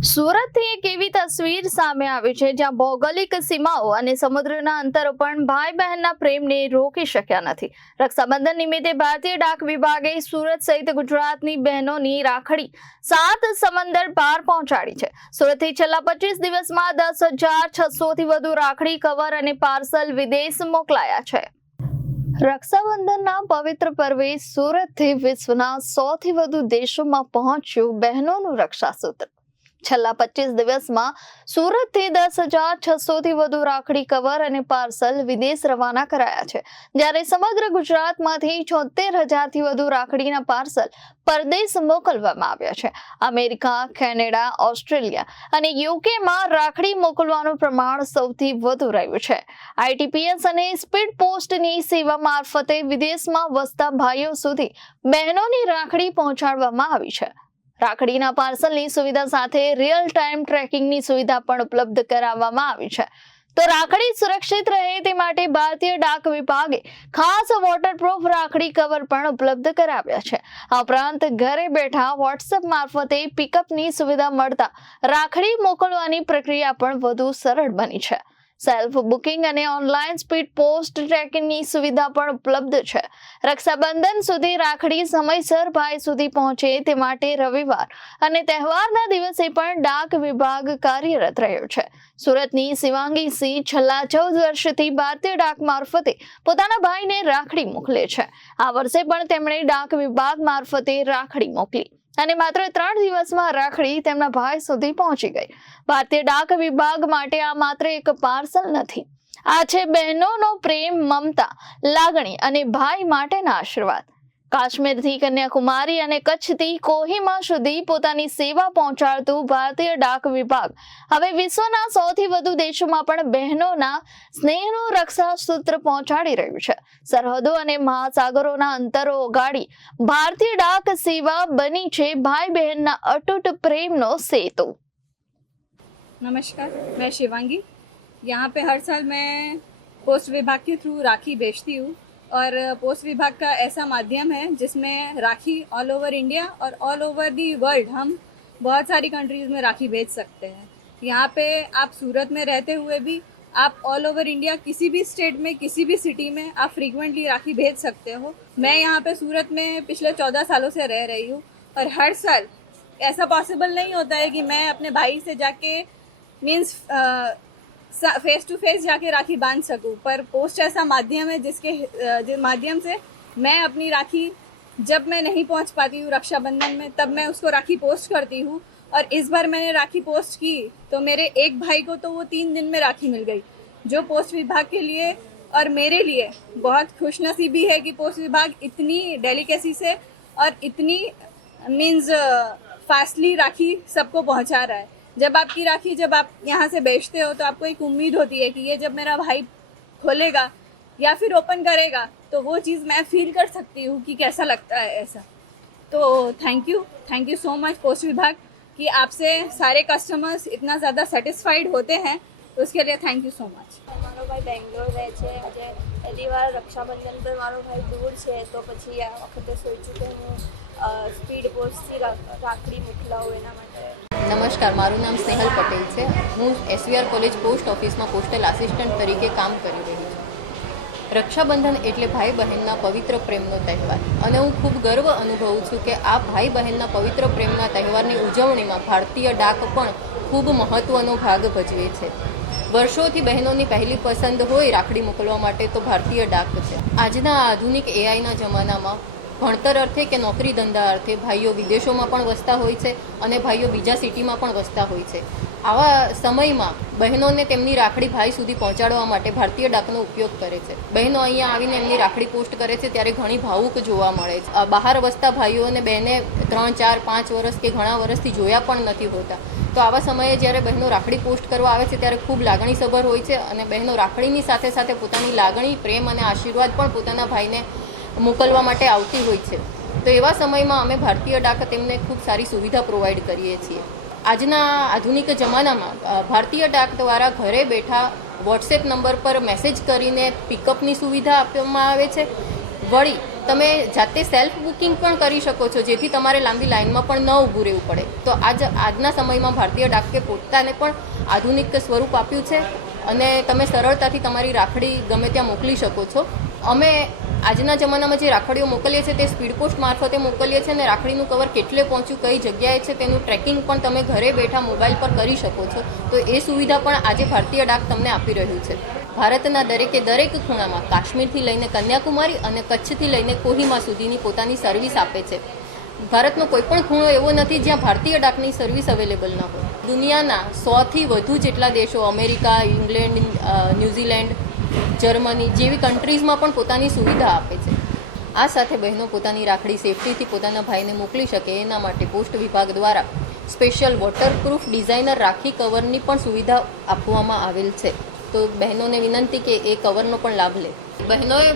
સુરતથી એક એવી તસવીર સામે આવી છે જ્યાં ભૌગોલિક સીમાઓ અને સમુદ્રના અંતરો પણ ભાઈ બહેનના પ્રેમને રોકી શક્યા નથી। રક્ષાબંધન નિમિત્તે ભારતીય ડાક વિભાગે સુરત સહિત ગુજરાતની બહેનોની રાખડી 7 સમંદર પાર પહોંચાડી છે। સુરતથી છેલ્લા 25 દિવસમાં 10,600 થી વધુ રાખડી કવર અને પાર્સલ વિદેશ મોકલાયા છે। રક્ષાબંધનના પવિત્ર પર્વે સુરતથી વિશ્વના 100 થી વધુ દેશોમાં પહોંચ્યું બહેનોનું રક્ષાસૂત્ર। છેલ્લા 25 દિવસમાં સુરતથી 10,600 થી વધુ રાખડી કવર અને પાર્સલ વિદેશ રવાના કરાયા છે, જ્યારે સમગ્ર ગુજરાતમાંથી 76,000 થી વધુ રાખડીના પાર્સલ પરદેશ મોકલવામાં આવ્યા છે। અમેરિકા, કેનેડા, ઓસ્ટ્રેલિયા અને યુકેમાં રાખડી મોકલવાનું પ્રમાણ સૌથી વધુ રહ્યું છે। આઈટીપીએસ અને સ્પીડ પોસ્ટની સેવા મારફતે વિદેશમાં વસતા ભાઈઓ સુધી બહેનોની રાખડી પહોંચાડવામાં આવી છે। રાખડીના પાર્સલની સુવિધા સાથે રિયલ ટાઈમ ટ્રેકિંગની સુવિધા પણ ઉપલબ્ધ કરાવવામાં આવી છે। તો રાખડી સુરક્ષિત રહે તે માટે ભારતીય ડાક વિભાગે ખાસ વોટરપ્રૂફ રાખડી કવર પણ ઉપલબ્ધ કરાવ્યા છે। આ ઉપરાંત ઘરે બેઠા વોટ્સએપ મારફતે પિકઅપની સુવિધા મળતા રાખડી મોકલવાની પ્રક્રિયા પણ વધુ સરળ બની છે। સેલ્ફ બુકિંગ અને ઓનલાઈન સ્પીડ પોસ્ટ ટ્રેકિંગની સુવિધા પણ ઉપલબ્ધ છે। રક્ષાબંધન સુધી રાખડી સમયસર ભાઈ સુધી પહોંચે તે માટે રવિવાર અને તહેવારના દિવસે પણ ડાક વિભાગ કાર્યરત રહ્યો છે। સુરતની શિવાંગી સિંહ છેલ્લા 14 વર્ષથી ભારતીય ડાક મારફતે પોતાના ભાઈને રાખડી મોકલે છે। આ વર્ષે પણ તેમણે ડાક વિભાગ મારફતે રાખડી મોકલી અને માત્ર 3 દિવસમાં રાખડી તેમના ભાઈ સુધી પહોંચી ગઈ। ભારતીય ડાક વિભાગ માટે આ માત્ર એક પાર્સલ નથી, આ છે બહેનોનો પ્રેમ, મમતા, લાગણી અને ભાઈ માટેના આશીર્વાદ। કાશ્મીરથી કન્યાકુમારી અને કચ્છથી કોહિમા સુધી પોતાની સેવા પહોંચાડતું ભારતીય ડાક વિભાગ હવે વિશ્વના 100 થી વધુ દેશોમાં પણ બહેનોના સ્નેહનું રક્ષાસૂત્ર પહોંચાડી રહ્યું છે। સરહદો અને મહાસાગરોના અંતરો ઓગાળી ભારતીય ડાક સેવા બની છે ભાઈ બહેનના અતૂટ પ્રેમનો સેતુ। नमस्कार, मैं शिवांगी। यहाँ पे हर साल मैं पोस्ट विभाग के थ्रू राखी भेजती हूँ और पोस्ट विभाग का ऐसा माध्यम है जिसमें राखी ऑल ओवर इंडिया और ऑल ओवर दी वर्ल्ड हम बहुत सारी कंट्रीज़ में राखी भेज सकते हैं। यहाँ पे आप सूरत में रहते हुए भी आप ऑल ओवर इंडिया किसी भी स्टेट में, किसी भी सिटी में आप फ्रीक्वेंटली राखी भेज सकते हो। मैं यहाँ पे सूरत में पिछले 14 सालों से रह रही हूँ और हर साल ऐसा पॉसिबल नहीं होता है कि मैं अपने भाई से जाके मीन्स फेस टू फेस जाके राखी बांध सकूं, पर पोस्ट ऐसा माध्यम है जिसके माध्यम से मैं अपनी राखी जब मैं नहीं पहुंच पाती हूँ रक्षाबंधन में, तब मैं उसको राखी पोस्ट करती हूँ। और इस बार मैंने राखी पोस्ट की तो मेरे एक भाई को तो वो 3 दिन में राखी मिल गई, जो पोस्ट विभाग के लिए और मेरे लिए बहुत खुशनसीबी है कि पोस्ट विभाग इतनी डेलिकेसी से और इतनी मीन्स फास्टली राखी सबको पहुँचा रहा है। जब आपकी राखी जब आप यहाँ से बेचते हो तो आपको एक उम्मीद होती है कि ये जब मेरा भाई खोलेगा या फिर ओपन करेगा तो वो चीज़ मैं फील कर सकती हूँ कि कैसा लगता है ऐसा। तो thank you so much post विभाग कि आपसे सारे कस्टमर्स इतना ज़्यादा सेटिस्फाइड होते हैं, तो उसके लिए थैंक यू सो मच। મારો ભાઈ બેંગ્લોર રહે છે, આજે પહેલી વાર રક્ષાબંધન પર મારો ભાઈ દૂર છે, તો પછી આ વખતે સોચ્યું કે હું સ્પીડ પોસ્ટથી રાખડી મોકલાવું એના માટે। નમસ્કાર, મારું નામ સ્નેહલ પટેલ છે। હું એસવીઆર કોલેજ પોસ્ટ ઓફિસમાં પોસ્ટલ આસિસ્ટન્ટ તરીકે કામ કરી રહી છું। રક્ષાબંધન એટલે ભાઈ બહેનના પવિત્ર પ્રેમનો તહેવાર અને હું ખૂબ ગર્વ અનુભવું છું કે આ ભાઈ બહેનના પવિત્ર પ્રેમના તહેવારની ઉજવણીમાં ભારતીય ડાક પણ ખૂબ મહત્ત્વનો ભાગ ભજવે છે। વર્ષોથી બહેનોની પહેલી પસંદ હોય રાખડી મોકલવા માટે તો ભારતીય ડાક છે। આજના આધુનિક એઆઈના જમાનામાં ભણતર અર્થે કે નોકરી ધંધા અર્થે ભાઈઓ વિદેશોમાં પણ વસતા હોય છે અને ભાઈઓ બીજા સિટીમાં પણ વસતા હોય છે। આવા સમયમાં બહેનોને તેમની રાખડી ભાઈ સુધી પહોંચાડવા માટે ભારતીય ડાકનો ઉપયોગ કરે છે। બહેનો અહીંયા આવીને એમની રાખડી પોસ્ટ કરે છે ત્યારે ઘણી ભાવુક જોવા મળે છે। બહાર વસતા ભાઈઓ અને બહેને 3, 4, 5 વર્ષ કે ઘણા વર્ષથી જોયા પણ નથી હોતા, તો આવા સમયે જ્યારે બહેનો રાખડી પોસ્ટ કરવા આવે છે ત્યારે ખૂબ લાગણીસભર હોય છે અને બહેનો રાખડીની સાથે સાથે પોતાની લાગણી, પ્રેમ અને આશીર્વાદ પણ પોતાના ભાઈને મોકલવા માટે આવતી હોય છે। તો એવા સમયમાં અમે ભારતીય ડાક તેમને ખૂબ સારી સુવિધા પ્રોવાઈડ કરીએ છીએ। આજના આધુનિક જમાનામાં ભારતીય ડાક દ્વારા ઘરે બેઠા વોટ્સએપ નંબર પર મેસેજ કરીને પિકઅપની સુવિધા આપવામાં આવે છે। વળી તમે જાતે સેલ્ફ બુકિંગ પણ કરી શકો છો, જેથી તમારે લાંબી લાઇનમાં પણ ન ઊભું રહેવું પડે. તો આજના સમયમાં ભારતીય ડાકે પોતાને પણ આધુનિક સ્વરૂપ આપ્યું છે અને તમે સરળતાથી તમારી રાખડી ગમે ત્યાં મોકલી શકો છો. અમે આજના જમાનામાં જે રાખડીઓ મોકલીએ છીએ તે સ્પીડ પોસ્ટ મારફતે મોકલીએ છીએ અને રાખડીનું કવર કેટલે પહોંચ્યું, કઈ જગ્યાએ છે તેનું ટ્રેકિંગ પણ તમે ઘરે બેઠા મોબાઈલ પર કરી શકો છો. તો એ સુવિધા પણ આજે ભારતીય ડાક તમને આપી રહ્યું છે. ભારતના દરેક ખૂણામાં, કાશ્મીરથી લઈને કન્યાકુમારી અને કચ્છથી લઈને કોહિમા સુધીની પોતાની સર્વિસ આપે છે. ભારતનો કોઈ પણ ખૂણો એવો નથી જ્યાં ભારતીય ડાકની સર્વિસ અવેલેબલ ન હોય. દુનિયાના 100થી વધુ જેટલા દેશો, અમેરિકા, ઇંગ્લેન્ડ, ન્યૂઝીલેન્ડ, જર્મની જેવી કન્ટ્રીઝમાં પણ પોતાની સુવિધા આપે છે. આ સાથે બહેનો પોતાની રાખડી સેફટીથી પોતાના ભાઈને મોકલી શકે એના માટે પોસ્ટ વિભાગ દ્વારા સ્પેશિયલ વોટરપ્રૂફ ડિઝાઇનર રાખી કવરની પણ સુવિધા આપવામાં આવેલ છે. તો બહેનોને વિનંતી કે એ કવરનો પણ લાભ લે. બહેનોએ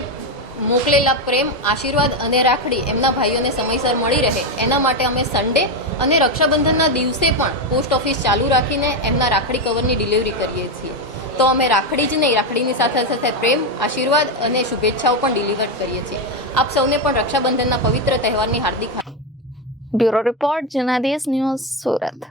મોકલેલા પ્રેમ, આશીર્વાદ અને રાખડી એમના ભાઈઓને સમયસર મળી રહે એના માટે અમે સન્ડે અને રક્ષાબંધનના દિવસે પણ પોસ્ટ ઓફિસ ચાલુ રાખીને એમના રાખડી કવરની ડિલિવરી કરીએ છીએ. તો અમે રાખડી જ નહીં, રાખડીની સાથે સાથે પ્રેમ, આશીર્વાદ અને શુભેચ્છાઓ પણ ડિલિવર કરીએ છીએ. આપ સૌને પણ રક્ષાબંધનના પવિત્ર તહેવારની હાર્દિક bureau report Janadesh news, Surat.